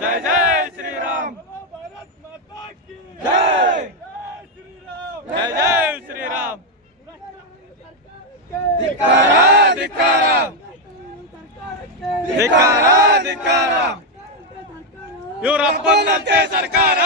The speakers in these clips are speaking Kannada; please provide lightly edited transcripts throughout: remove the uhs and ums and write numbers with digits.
जय जय श्री राम। जय जय जय श्री राम। धिक्कार धिक्कार धिक्कार धिक्कार ಇವರಪ್ಪನಂತೆ ಸರ್ಕಾರ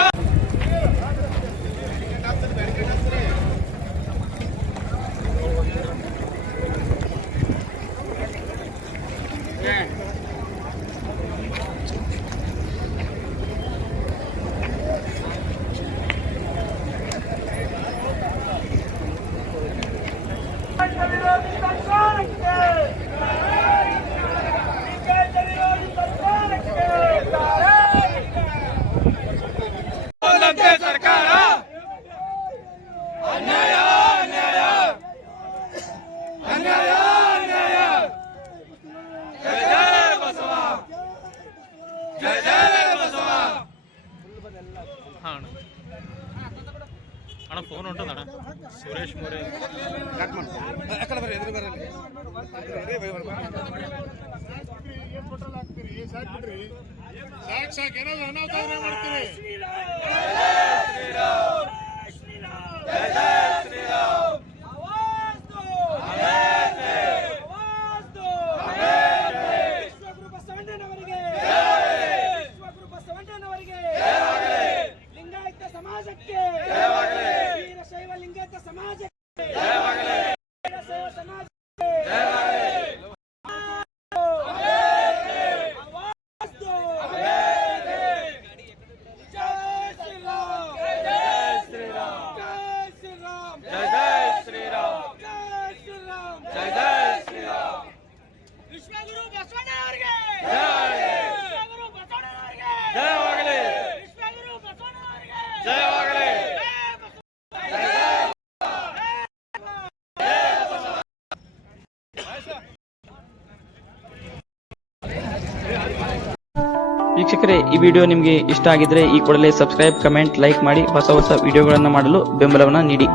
ಸರ್ಕಾರ ಅನ್ಯಾಯ ಅನ್ಯಾಯ ಅನ್ಯಾಯ ಅನ್ಯಾಯ ಜಯ ಜಯ ಬಸವ ಜಯ ಜಯ ಬಸವ ಅಣ್ಣ ಫೋನ್ ಹೊಂಟದಣ್ಣ ಸುರೇಶ್ ಮೋರೆ ಕಟ್ ಮಾಡಿ ಅಕಡೆ ಬರ್ರಿ ಎದುರು ಬರ್ರಿ ಸಾಕ್ ಏನಾದ್ರು ಅನಾಹುತ ಮಾಡ್ತೀರಿ जय जय श्री राम। आवाज दो विश्वगुरु बसवಣ್ಣನವರಿಗೆ ವಿಶ್ವಗುರು ಬಸವಣ್ಣನವರಿಗೆ ಲಿಂಗಾಯತ ಸಮಾಜಕ್ಕೆ ವೀರಶೈವ ಲಿಂಗಾಯತ ಸಮಾಜಕ್ಕೆ ವೀರಶೈವ ಸಮಾಜಕ್ಕೆ ವಿಶ್ವಗುರು ಬಸವಣ್ಣನವರಿಗೆ ವಿಶ್ವಗುರು ಬಸವಣ್ಣನವರಿಗೆ ಜಯವಾಗಲಿ ವಿಶ್ವಗುರು ಬಸವಣ್ಣನವರಿಗೆ ಜಯವಾಗಲಿ ವೀಕ್ಷಕರೇ, ಈ ವಿಡಿಯೋ ನಿಮಗೆ ಇಷ್ಟ ಆಗಿದ್ರೆ ಈ ಕೂಡಲೇ ಸಬ್ಸ್ಕ್ರೈಬ್, ಕಮೆಂಟ್, ಲೈಕ್ ಮಾಡಿ ಹೊಸ ಹೊಸ ವಿಡಿಯೋಗಳನ್ನು ಮಾಡಲು ಬೆಂಬಲವನ್ನು ನೀಡಿ.